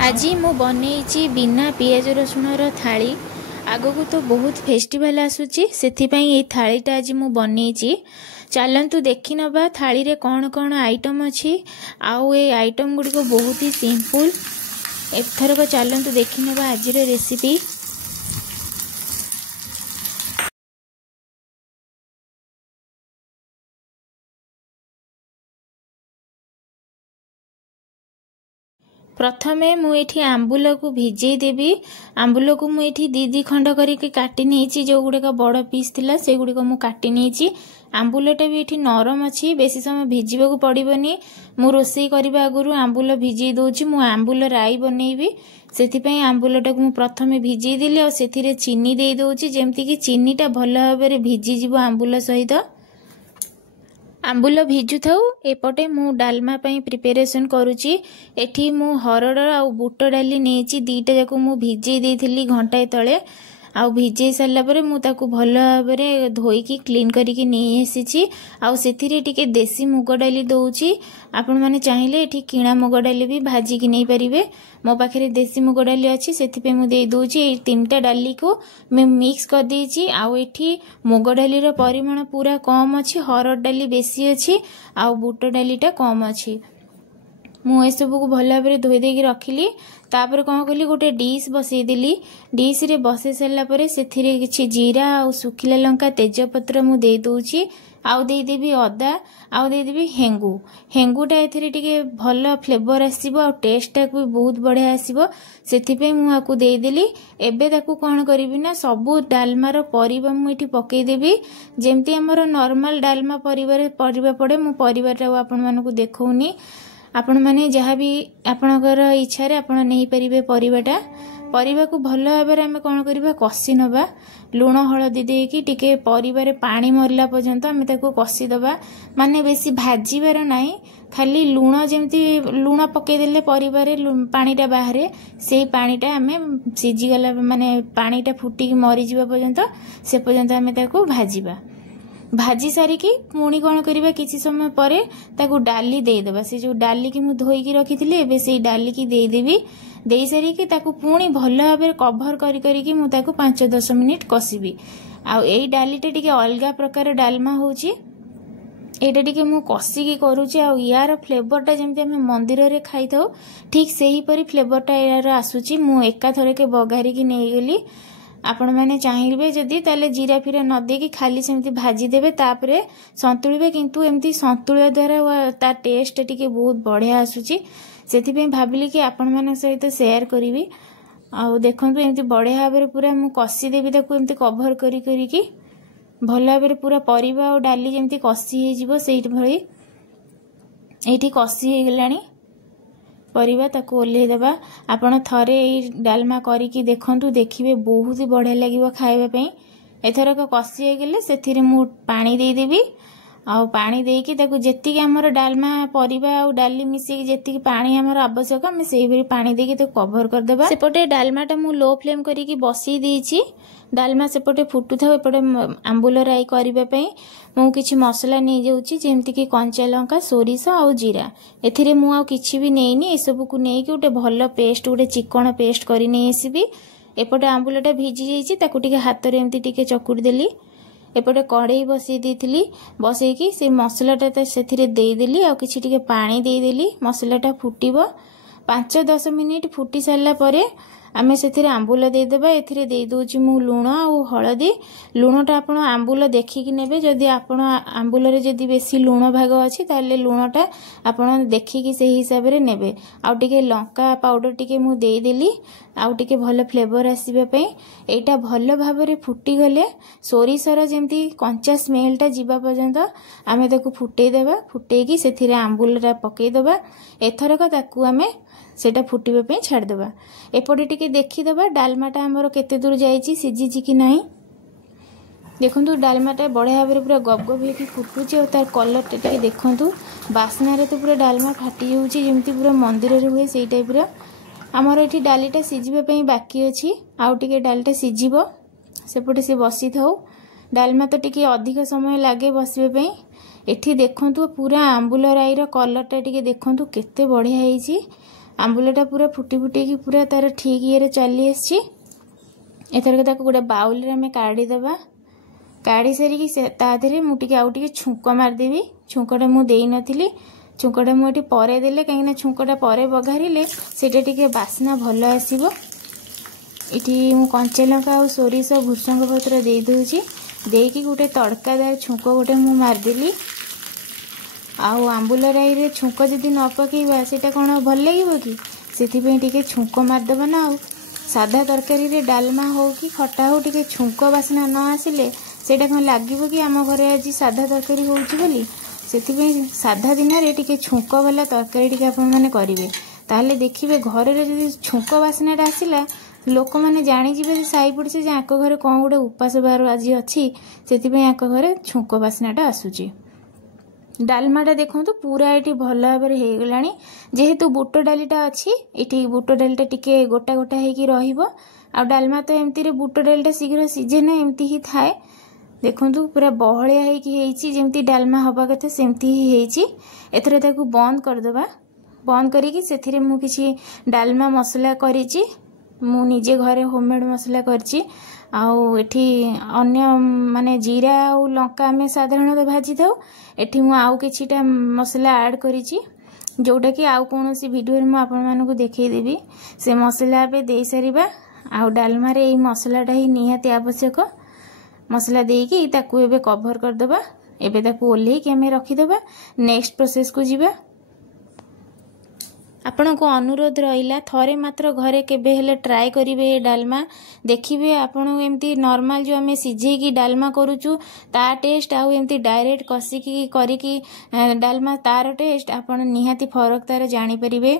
आज मु बनई बिना पियाज रसुणर थाली। आगो को तो बहुत फेस्टिवल आसूची से थालीटा आज मु बनई। चलतु देखी नबा थाली रे कौन कौन आइटम अच्छी आउ ए आइटम गुड़ी को बहुत ही सिंपल। एथरक चलतु देखी नबा आज रेसिपी। प्रथमे मुझे आंबुल को भिजे देवी। आंबुल को मुझे दी खंड करके काटी नहीं, जो गुड़ाक बड़ पीस थिला से गुड़िक मु काटी नहीं। आंबुलटा भी ये नरम अच्छी, बेसी समय भिजवा पड़ोनी। मु रोसई करने आगु आंबुल भिजे दूची। मु आंबुल राई बनईबी से आंबुलटा को प्रथमे भिजे देली और से चीनी दे दूची, जेमती कि चीनीटा भल भाव में भिजिज आंबुल सहित। आंबुल भिजु थाउ एपटे मु डालमा पई प्रिपरेशन करूची। एठी मु हरड़ आ बुट डाली नेची, दीटा जाको मु भिजे देथिली घंटाए तळे। आ भिजे सारा पर मु ताकू भल भाव में धोईकी क्लीन करिकी नहीं आसीची। आ सेथिरे टिके देसी मुग डाली दउची। आपण माने चाहिले एठी किणा मुग डाली भी भाजी की नहीं परिबे। मो पाखे देसी मुग डाली अच्छी से मुझे दे दूची। तीनटा डाली को मैं मिक्स कर देची। आउ एठी मुग डाली रो परिमाण पूरा कम अच्छी, हरड़ डाली बेसी अच्छी, आउ बुट डालीटा कम अच्छी। मु ए सब को भल भाव में धोई देकी रखिली। तापर कौन कली गोटे डिश बसईदेली। डिश रे बसई सारा पर से किछि जीरा आ सुखिला लंका तेजपत्र मु दे दूची। आउ देदेवी अदा, आउ देदेवी हेंगू। हेंगूटा एथिरे टिके भल फ्लेवर आसीबो आ टेस्टटा भी बहुत बढ़िया आसीबो। सेथिपे मु आकु देदेली। एबे ताकू कोन करिवि ना सबु डालमार परिबा मु एठी पकेई देबी। जेमती हमर नॉर्मल डालमा परिबा पड़े मु परिबाटा आपन मानकु देखौनी। आपण माने जहाँ भी आपणकर इच्छा रे आपण नहीं परिबे परिबाटा। परिबा को भल भाव में आम कौन करवा कषि नवा। लुण हलदी देकी टिके परिबारे पानी मरला पर्यंत आम ताको कषि दबा। माने बेसी भाजीबार नाही, खाली लुण जेमती लुण पकेदेले परिबारे पानीटा बाहरे, से पानीटा आम सिझीगला माने पानीटा फुटिकी मरी जावा पर्यंत से पर्यंत आम ताको भाजीबा। भाजी सारिकी पुणी कौन करवा किसी समय पर ताकू डाली देदेबा। से जो डाली की मु धोईकी रखी एबे से डाली की देदेवी। दे सारिकी ताकू पुणी भल भाव में कभर करी मु ताकू 5-10 मिनिट कषिबी। आउ एई डालीटा टिके अलगा प्रकार डालमा होची। एटा टिके मु कषिकी करूची। आउ यार फ्लेवरटा जेमती आमे मंदिर रे खाई थाउ ठीक सेही परी फ्लेवरटा यार आसुची। मु एका थरके बघारिकी नेई गेली। आपण माने चाहिए जदि ताले जीरा फिरा न देकी खाली सेमती भाजी देबे, तापरे संतुलिबे। किंतु एमती संतुलिया द्वारा ता टेस्ट टिके बहुत बढ़िया आसुची। सेथिपे भाबिली कि आपण माने सहित शेयर करिवि। आ देखंतु एमती बढ़िया भाव में पूरा मु कषि देबी ताकू एमती कभर करी भल भाव में पूरा परिबा और डाली जेमती कषि हे जिवो सेही भली एठी कषि हे गेलानी परिबा। ताकू ओल्हे देबा। आपण थरे एई डालमा करिकी देखंतु, देखिबे बहुत ही बढ़िया लागिवो खाइबा पई। एथरक कषि हे गेले सेथिरे मु पानी दे देबी। आउ पानी देकी ताकू जेतिकी हमर डालमा परिबा आ डाली मिसेकी जेतिकी पानी हमर आवश्यक हम सेही भली पानी देकी तो कवर कर देबा। सेपटे डालमाटा मु लो फ्लेम करिकी बसी देइची। डालमा सेपटे फुटु थाउ, एपटे आंबुल राई करिबा पई मु किछि मसला नै जाउची, जेमति कि कंचा लंका, सोरिष आ जीरा। एथिरे मु आ किछि भी नेइनी। ए सब को नेई कि उटे भल पेस्ट, उटे चिकन पेस्ट करि नै आसीबी। एपटे आंबुलटा भिजी जाइची, ताकू टिके हाथ रे एमति टिके चकुड़ी देली। एपटे कढ़ई बसई देथिली। बसईकी से मसलाटा सेथिरे देई देली। आ किछि टिके पानी देई देली। मसलाटा फुटिबो 5-10 मिनिट फुटी सारला परे आमे सेथिरे आंबुल देदेबा। एथिरे देई दोची मु लुण आ हळदी। लुणटा आपण आंबुल देखिकी नेबे। जदि आपण आंबुल रे जदि बेसी लुण भाग अछि ताले लुणटा आपण देखिकी सेही हिसाब रे नेबे। आ टिके लंका पाउडर टिके मु देई देली। आ टिके भल फ्लेवर आसीबा पई एटा भल भाव में फुटी गले सोरिषर जेमती कंचा स्मेलटा जीवा पर्यंत आमे ताकू फुटेई देबा। फुटेकी सेथिरे आंबुलटा पकेई देबा। एथरक ताकू आमे सेटा फुटिबा पई छाड़ देबा। एपटे टिके देखि देबा डालमाटा हमर केते दूर जाईची, सिझीची कि नाही। देखंतु डालमाटा बढ़िया भाव में पूरा गबगब होकी फुटुची। और तार कलरटा टिके देखंतु, बास्ना रे तो पूरा डालमा फाटी जाउची, जेमती पूरा मंदिर रे हुए सेई टाइप रो। हमर एठी डालीटा सिझिबा पई बाकी अछि। आउ टिके डालटा सिझिबो, सेपटे से बसी थाउ। डालमा तो टिके अधिक समय लागे बसिबा पई। एठी देखंतु पूरा आंबुल राईर कलरटा टिके देखंतु केते बढ़िया हेइची। आंबुलटा पूरा फुटी फुटी पूरा तार ठीक ये चली आसी। एथरक ताको गोटे बाउल रे हमें काढ़ीदेवा। काढ़ी सारिकी तादेहे मुझे आउ टे छुंक मारिदेवी। छुंकटा मुझे देई नथिली, छुंकटा मुझे परे देले कहीं छुंकटा परे बघारिले सेटा टिके बास्ना भल आसीबो। इटी मु कंचा लंका और सोरिष भृषंग पत्र दे दूची। देकी गोटे तड़कादार छुंक गोटे मु मारदेली। आउ आंबुल राई रे छुंक जदि न पकेबा सेटा कौन भल लगे कि से टिके छुंक मारदेबा ना। आउ साधा तरकारी रे डालमा हो कि खटा हो टिके छुंक बास्ना न आसिले सेटा कौन लगे कि आम घरे आज साधा तरकारी होउची बोली। से साधा दिन रे टिके छुंक वाला तरकारी टिके आपण माने करिवे ताहले देखिबे घर रे जदि छुंक बास्नाटा आसिला लोक मैंने जाणीजे साई पड़े जे आक घरे कौन गोटे उपास बार आज अच्छी से आक घरे छुंक बास्नाटा आसूची। डालमाटा देखो पूरा ये भल भाव हो जेहेतु बुट डालीटा अच्छी ये बुट डालीटा टिके गोटा गोटा होगी रहा। डालमा तो एमती बुट डालीटा शीघ्र सीझे ना एमती ही थाए। देखो पूरा बहलिया होती जमती डालमा हवा कथा सेमती ही एथर ताकू बंद करदे। बंद करी से मुझे डालमा मसला करी मु निजे घरे होममेड मसला करची। आउ एठी अन्य माने जीरा और लंका आम साधारणतः भाजी थाउ। एठी मु आउ किछिटा मसला ऐड करिची जोटा कि आउ कोनोसी वीडियो में आपण मानकु देखै देबी। से मसला पे दे सारिबा। आउ डालमा रे एई मसलाटा ही निहाती आवश्यक। मसला देकी ताकू एबे कवर कर देबा। एबे ताकू ओल्हे कि हमें रखी देबा। नेक्स्ट प्रोसेस को जिबा। आपण को अनुरोध रहिला थरे मात्र घरे केबे हेले ट्राई करिवे डालमा। देखिबे आपण एमती नॉर्मल जो हमें सिझे की डालमा करूचु ता टेस्ट आउ एमती डायरेक्ट कसी की करिकी डालमा तार टेस्ट आपण निहाती फरक तार जानि परिबे।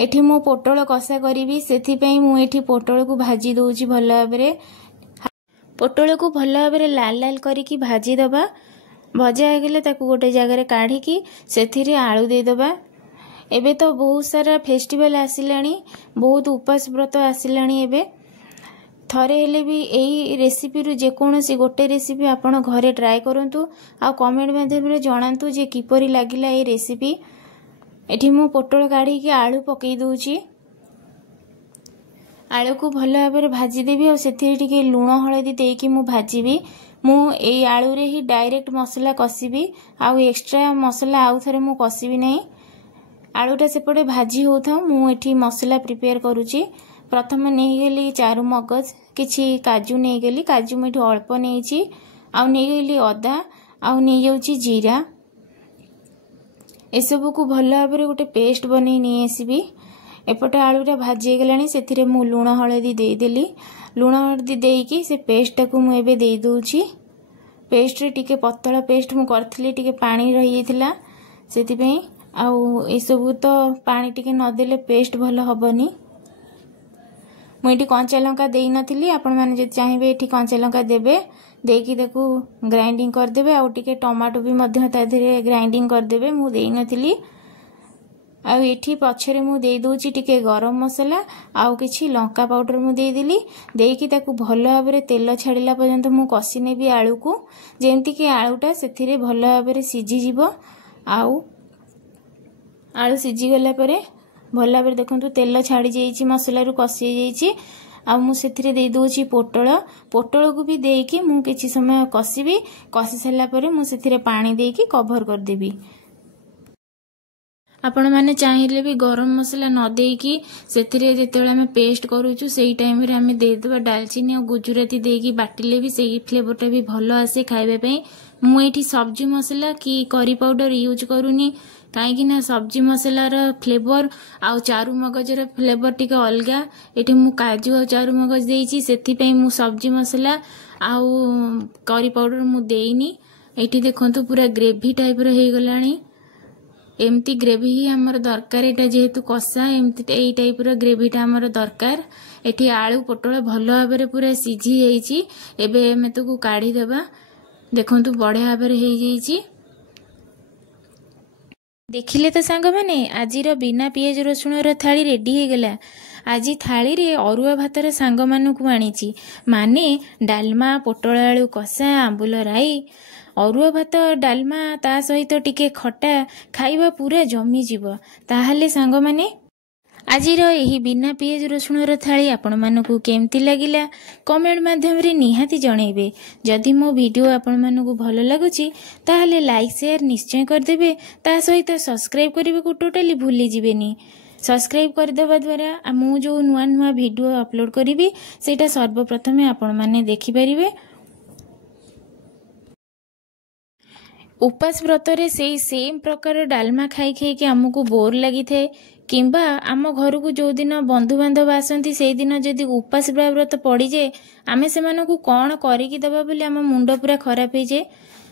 एठी मो पोटल कषा करिवि सेथि पई मु एठी पोटल को भाजी दोउची भल भाबरे। पोटल को भल भाबरे लाल लाल करिकी भाजी दबा। भजा हो गले ताकू गोटे जगह काढ़ी की सेथिरे आलू दे दबा। एबे तो बहुत सारा फेस्टिवल आसिलानी, बहुत उपास व्रत आसिलानी। एबे थरे हेले भी एई रेसिपी रु जेकोसी गोटे रेसिपी आपण घरे ट्राई करंतु। आ कमेंट माध्यम रे जणांतु जे किपरि लागिला ए रेसिपी। एठी मु पोटल काढ़ी के आलू पकई दोउची। आलू को भल भाबरे भाजी देबी और सेथिरे टिके लूण हळदी देकी मु भाजीबी। मु एई आलू रे ही डायरेक्ट मसला कसीबी। आ एक्स्ट्रा मसला आउ थरे मु कसीबी नहीं। आलूटा सेपटे भाजी होता मुझे मसला प्रिपेयर करुच्ची। प्रथम नहीं गली चारू मगज किछि काजू नहीं गली। काजू मुझे अल्प नहीं आउ नहीं गली अदा आउ नहीं जाउची जीरा। एसबू को भल भाव गोटे पेस्ट बन नहीं आसबी। एपटे आलूटा भाजी गलानी से मु लुण हलदी देदेली। लुण हलदी देकी से पेस्टा को मुझे दे दूची। पेस्ट रे टिके पतला पेस्ट मु करथली टिके पानी रही जाइथिला सेति आउ एसबू तो पानी टिके नदेले पेस्ट भल हबनी। मुझे कंचा लंका दे नथिली। आपण माने जे चाहिबे एठी कंचा लंका देबे देकी ताकू ग्राइंडिंग कर देबे। आउ टिके टमाटो भी मध्य ता धीरे ग्राइंडिंग कर देबे। मु देई नथिली। आउ एठी पछरे मु दे दोची टिके गरम मसला आउ किछि लंका पाउडर मु दे देली। देकी ताकू भल भाबरे तेल छाड़िला पर्यंत मु कसी नेबी आलू को जेमति कि आलूटा सेथिरे भल भाबरे सिझी जिवो। आउ आलू सिझी गला परे भल भाव देखो तेल छाड़ी जाइए मसला रू कषि जाइए। आ मुझे दे दूची पोटल। पोटल को भी देकी मु किछि समय कषिबी। कषि सारा पर मुझे पानी देकी कवर करदेवी। आपण मैंने चाहिए भी गरम मसला न देकी सेथिरे जेतेबेले आमे पेस्ट करूछु सेही टाइम रे आमे दे देबा दालचीनी और गुजराती देकी बाटिले भी सेही फ्लेवरटा भी भल आसे खाइबा पई। मु एठी सब्जी मसला कि करी पाउडर यूज करूनी कहीं सब्जी मसलार फ्लेवर आउ चारू मगजर फ्लेवर टिके अलगा। एठी मु काजू और चारू मगज देइची सेथि मु सब्जी मसला आउ करी पाउडर मु देइनी। एठी देखंतु पूरा ग्रेवी टाइप रो हे गलानी। एमती ग्रेवी ही हमर दरकार। एटा जेहेतु कषा एमती एई टाइप रो ग्रेवीटा हमर दरकार। एठी आलू पोटल भल भाबरे पूरा सिझी जाइची। एबे एमे तो काढ़ी देबा। देखंतु बढ़िया भाबरे हे जाइची। देखिले तो सांग माने आजिर बिना पियाज रसुण थाली रेडी हो गला। आज थाली रे अरुआ भातर सांग मानकु आनीची माने डालमा पोटल आलू कषा आंबुल राई अरुआ भात डालमा ता सहित टिके खटा खाइबा पूरा जमी जीव। ताहले सांग माने आजिर यही बिना पियाज रसुणर थाली आपण मानकु केमती लागिला कमेंट माध्यम रे निहाती जणैबे। जदि मो वीडियो आपण मानकु भलो लागुची ताहले लाइक शेयर निश्चय करदेबे। ता सहित सब्सक्राइब करबे को टोटली भूली जिवेनी। सब्सक्राइब करदेवा द्वारा मु जो नुआ नुआ वीडियो अपलोड करी सेटा सर्वप्रथमे आपण माने देखि परिबे। उपास व्रत रे से सेम प्रकार डालमा खाई खाई कि आमको बोर लगी थे किंबा आम घर को जो दिन बंधु बांधव आसती से दिन जदि उपास व्रत पड़ी जाए आमे से मानकु कौन करिकी दबा बोली आम मुंड पूरा खराब हो जाए।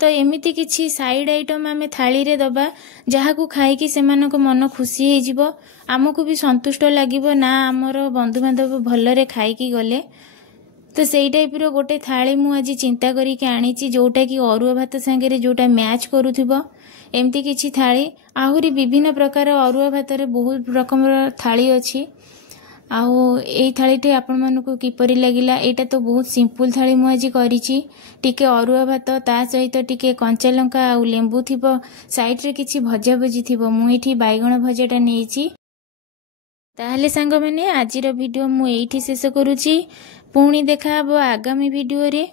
तो एमिति किछि साइड आइटम आमे थाली रे दबा जहाकु खाई कि सेमानक मन खुशी हो जिवो आमको भी संतुष्ट लागिवो ना आमर बंधु बांधव भलरे खाई कि गले। तो सेई टाइप रो गोटे थाली मु आज चिंता करिके आनीची जोटा कि अरुआ भात संगे जोटा मैच करूथिबो एमती किछि थाली। आहुरी विभिन्न प्रकार अरुआ भात रे बहुत रकमर थाली अछि। आउ एई थालीटे आपण मानकु किपरि लागिला एटा तो बहुत सिंपल थाली मु आज करिछि। टिके अरुआ भात ता सहित टिके कंचा लंका आउ लेंबू थिबो साइड रे किछि भजा भजी थिबो। मु एठी बाइगण भजाटा नेइछि। ताहले सांग माने आजिर वीडियो मु एठी शेष करूछि। पुणी देखा हबो आगामी वीडियो रे।